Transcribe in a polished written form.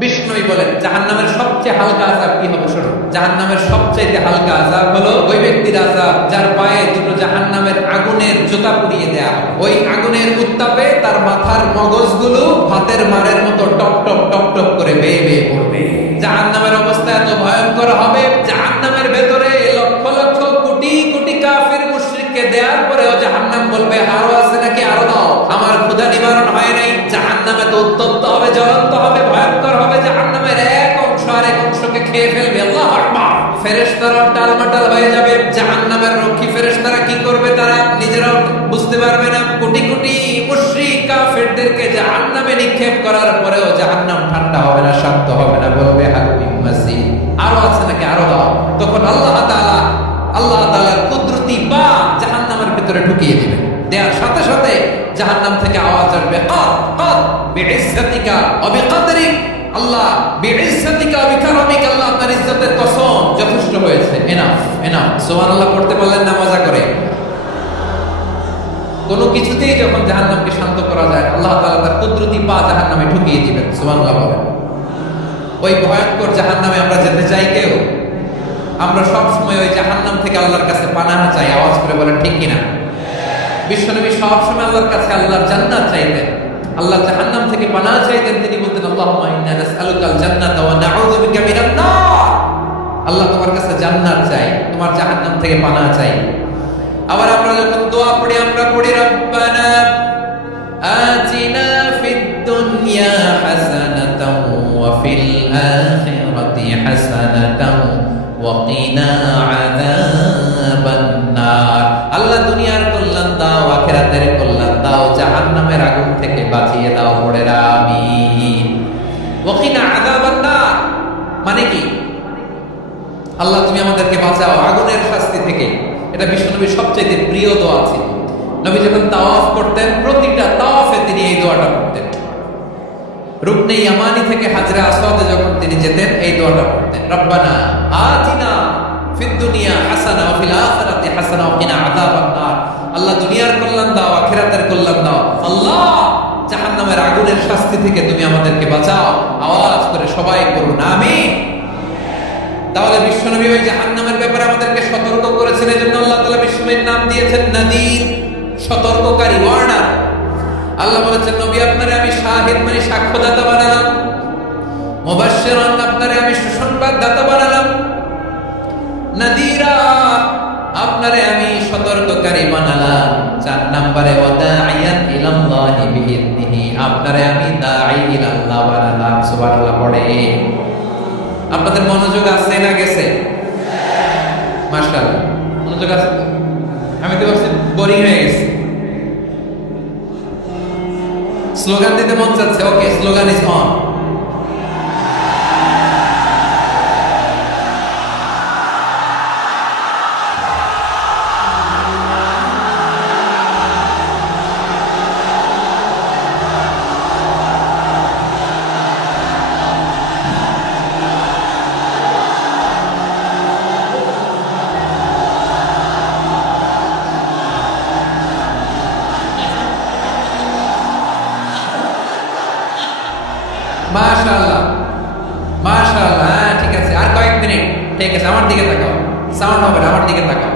বিষ্ণুই বলেন জাহান্নামের সবচেয়ে হালকা আযাব কি হবে শোনো। জাহান্নামের সবচেয়ে হালকা আযাব হলো ওই ব্যক্তির আযাব যার পায়ে দুটো জাহান্নামের আগুনের জুতা পুড়িয়ে দেয়া হবে। ওই আগুনের উত্তাপে তার মাথার মগজগুলো ভাতের মারের মতো টপ টপ টপ টপ করে বেয়ে বেয়ে পড়বে। জাহান্নামের অবস্থা এত ভয়ঙ্কর হবে, জাহান্নামের ভেতরে লক্ষ লক্ষ কোটি কোটি কাফির মুশরিককে দেওয়ার পরেও জাহান্নাম বলবে আরো আছে নাকি, আরো দাও, আমার ক্ষুধা নিবারণ হয় নাই। জাহান্নামে তো উত্তপ্ত হবে, জ্বলন্ত হবে, ভয়ঙ্কর হবে। জাহান্নামের এক অংশ আরেক অংশকে খেয়ে ফেলবে। আল্লাহু আকবার। ফেরেশতারা টালমাটাল হয়ে যাবে। জাহান্নামের রক্ষী ফেরেশতারা কি করবে তারা নিজেরাও বুঝতে পারবে না। কোটি কোটি মুশরিক কাফেরদেরকে জাহান্নামে নিক্ষেপ করার পরেও জাহান্নাম ঠান্ডা হবে না, শান্ত হবে না, বলবে হাকুমিন মাসিদ, আরো আছে নাকি, আরো দাও। তখন আল্লাহ তাআলার কুদরতি পা জাহান্নামের ভিতরে ঢুকিয়ে দিবেন। দেওয়ার সাথে সাথে জাহান্নাম থেকে আওয়াজ আসবে কাদ কাদ বিইজ্জাতিকা ওয়া বিকদরিক। আল্লাহ বিইজ্জাতিকা ওয়া বিকারমিকা, আল্লাহ আপনার ইজ্জতের কসম, যথেষ্ট হয়েছে, এনাফ এনাফ। সুবহানাল্লাহ পড়তে পারলেন না, মজা করে। কোনো কিছুতেই যখন জাহান্নামকে শান্ত করা যায়, আল্লাহ তাআলা তার কুদরতি পা জাহান্নামে ঢুকিয়ে দিবেন। সুবহানাল্লাহ বলেন। ওই ভয়ঙ্কর জাহান্নামে আমরা যেতে চাই কেউ? আমরা সব সময় ওই জাহান্নাম থেকে আল্লাহর কাছে পানাহ চাই। আওয়াজ করে বলেন ঠিক কিনা? বিশ্বনবী সব সময় আল্লাহর কাছে আল্লাহর জান্নাত চাইতেন, আল্লাহ জাহান্নাম থেকে পানাহ চাইতেন। তিনি বলতেন আল্লাহুম্মা ইন্না নাসআলুকাল জান্নাতা ওয়া নাউযু বিকা মিনান নার। আল্লাহ তোমার কাছে জান্নাত চাই, তোমার জাহান্নাম থেকে পানাহ চাই। আবার আমরা যখন দোয়া পড়ি আমরা পড়ি রব্বানা আতিনা ফিদ দুনিয়া হাসানাতাও ওয়া ফিল আখিরাতি হাসানাতাও ওয়া কিনা আযাবান নার। আল্লাহ দুনিয়ার কল্যাণ দাও, আখিরাতের কল্যাণ দাও, জাহান্নামের আগুন থেকে বাঁচিয়ে দাও, পড়ে আমিন। ওয়া কিনা আযাবান নার মানে কি? আল্লাহ তুমি আমাদেরকে বাঁচাও আগুনের শাস্তি থেকে। এটা বিশ্বনবীর সবচেয়ে প্রিয় দোয়া ছিল। নবী যখন তাওয়াফ করতেন প্রতিটা তাওয়াফে তিনি এই দোয়াটা পড়তেন। রুকনে ইয়ামানি থেকে হাজরা আসওয়াদে যখন তিনি যেতেন এই দোয়াটা পড়তেন, রব্বানা আতিনা ফিদ দুনিয়া হাসানা ওয়া ফিল আখিরাতি হাসানা ওয়া কিনা আযাবান নার। আল্লাহ দুনিয়ার কল্যাণ দাও, আখিরাতের কল্যাণ দাও। আল্লাহ জাহান্নামের আগুনের শাস্তি থেকে তুমি আমাদেরকে বাঁচাও। আওয়াজ করে সবাই করুন আমিন। তাহলে বিশ্বনবী ওই জাহান্নামের ব্যাপারে আমাদেরকে সতর্ক করেছেন। এজন্য আল্লাহ তাআলা বিশ্বনবীর নাম দিয়েছেন নাদির, সতর্ককারী, ওয়ার্নার। আল্লাহ বলেছেন নবী আপনারে আমি শাহিদ মানে সাক্ষ্যদাতা বানালাম, মুবাশশিরান আপনারে আমি সুসংবাদদাতা বানালাম, নাদিরা আপনারে আমি সতর্ককারী বানালাম। 4 নম্বরে ওয়া দাঈয়ান ইলাল্লাহি বিইذনিহি, আপনারে আমি দাঈ ইলাল্লাহ বানালাম। সুবহানাল্লাহ পড়ে। আপনাদের মনোযোগ আছে না গেছে? মাশাআল্লাহ মনোযোগ আছে। আমি তো ভাবছি বোরিং হয়ে গেছে। স্লোগান দিতে মন চাচ্ছে। ওকে, স্লোগান ইজ অন। মাশাআল্লাহ মাশাআল্লাহ। হ্যাঁ ঠিক আছে, আর কয়েক মিনিট। ঠিক আছে, আমার দিকে তাকাও, সাউন্ড হবে না, আমার দিকে তাকাও।